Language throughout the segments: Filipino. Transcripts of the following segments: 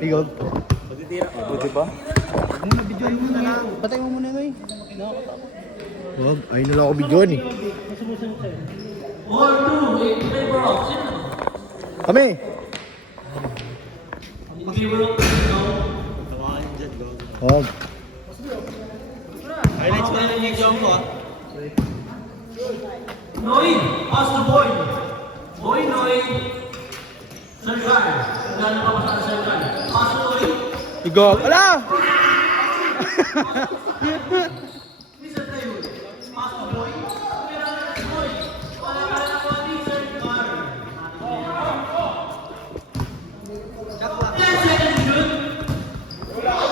Ikaw. Magtitira. Pwede ba? Mabidyoan mo na lang. Patay mo muna Noy. Wag, ayun na lang ako bidyoan eh. All two in favor of Sino. Kami! In favor of Sino. Wag. Highlights ko na lang yung jump ko ah. Noy, pass the boy. Boy, Noy. Serkan. Wala na pa sa Serkan. Pass the boy. Ikaw. Ala! Mr. Tayo. Pass the boy. Kailangan na si boy. Wala ka na po ni Serkan. 10 seconds good. Wow.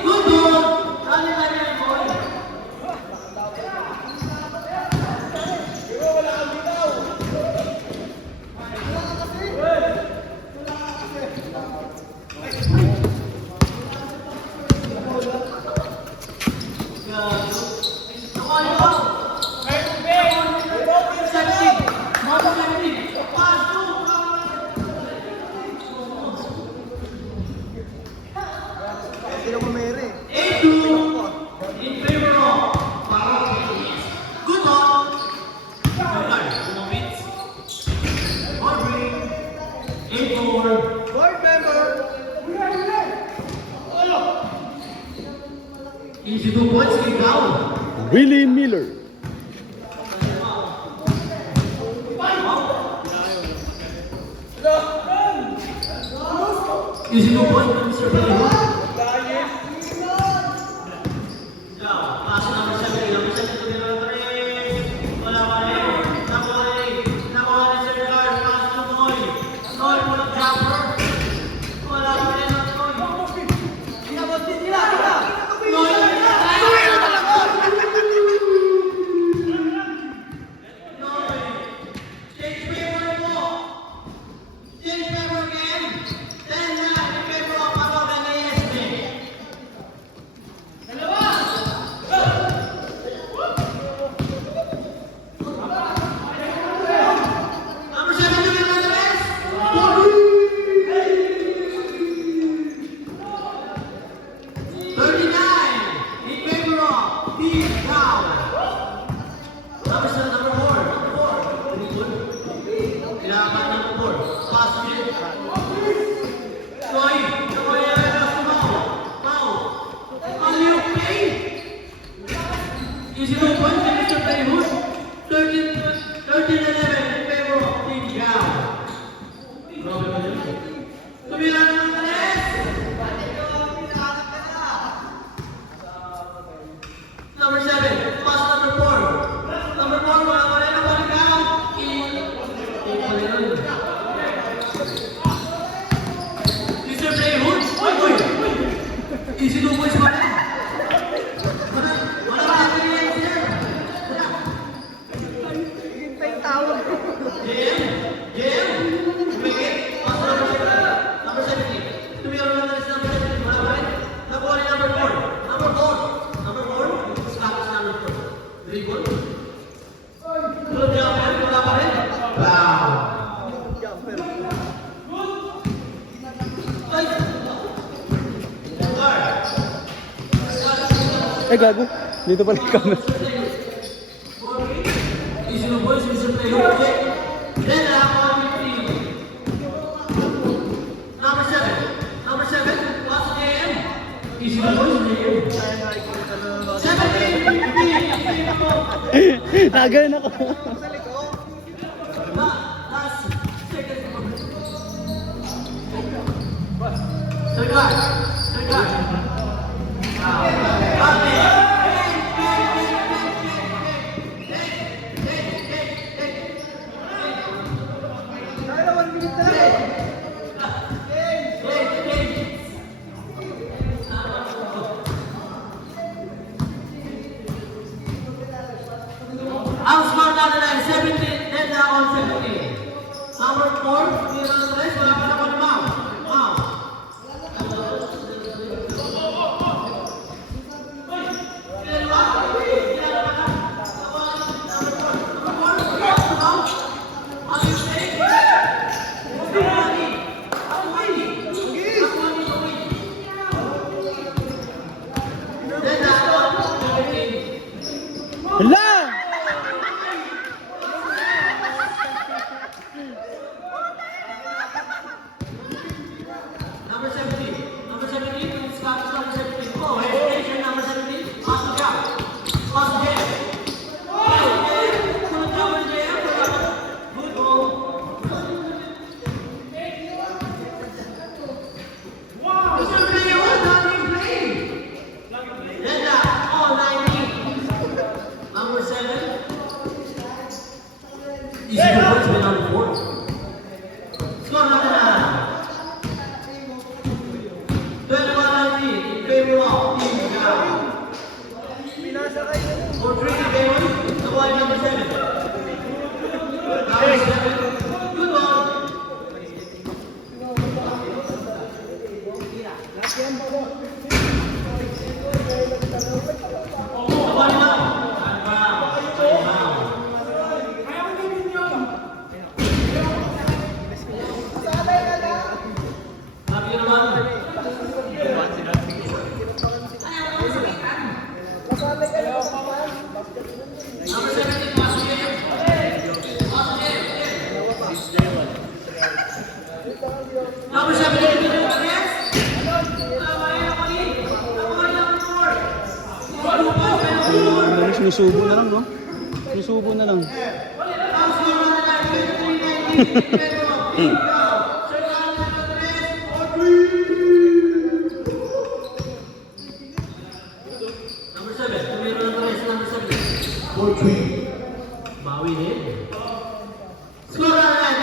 Good ball. Kali na niya boy. Sino mo mere? 8-2 in favor of Parapet. Good ball. Kumapit. Ball break. 8-4. Board member! Easy 2 points. Kick down. Willie Miller. Easy 2 points. Mr. Pellejo. Pass number 7. Number 7 to the number 3. Wala pa rin. Nakuha rin. Nakuha rin Sir Carl. Pass to Noy. Noy po ng jumper. Wala pa rin ang Noy. Noy. Noy. Change paper mo. Change paper again. 10 na. In favor of Patokan na ESP. Number 7 to the Andres. 39 in favor of Team Down. Number 7, number 4. Kailangan number 4. Pass again. Noy. Noy, Mau. You okay? Easy 2 points. Mr. Playhood. 13-11 in favor of Team Down. Tumira na ng Andres. Number 7, pass number 4. Number 4, wala pa rin ang baligaw. Mr. Playhood. Uy. Easy 2 points pa rin. Wala pa rin yan, sir. JM. Tumigil. Pass number 7. Number 17. Tumira na ng number 17. Wala pa rin. Nakuha rin number 4. Number 4. Number 4. Stop is number 4. Dribble. Good job, man. Wala pa rin. Wow. Ay. Ay, gago. Dito pala yung camera. Easy no boys, Mr. Playhood. Then, on with number 7. Number 7, pass to JM. Easy no boys, JM. 17. Nagayon ako. Last second. Third guy. Ang score natin ay 17, 10 na on 17. Number 4, Mira Andres, wala pa naman Mau. Easy 2 points by number 4. Score number 9. 21-19 in favor of Team Gao. For 3 game, the boy number 7. Number 7. Good ball. Number 17, Sinusubo na lang, no? Sinusubo na lang. Number 7, tumiro ng tres, number 7. Bawi din. Score na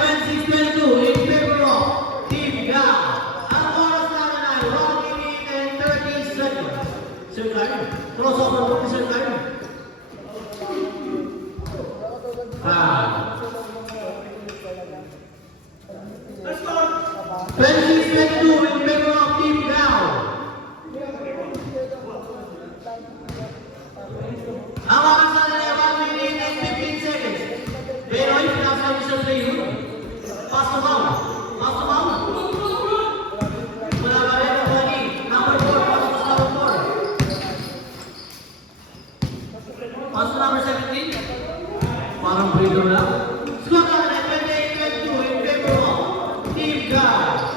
26-22 in favor of Team Gao. Ang oras na 1 minute and 30 seconds. Sir Carter, crossover mo kay Sir Carter. 26-22 in favor of Team Gao. Ang oras na 1 minute and 15 seconds. Pero yung nasa isang player. Pass to Mau. Pass to Mau. Wala ba rin ang body? Number 4. Pass to number 4. Pass to number 17. Parang breeder lang. Score na 28-22 in favor of Team Gao.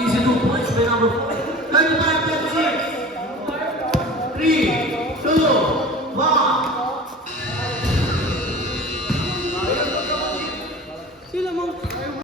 Easy 2 points by number 4.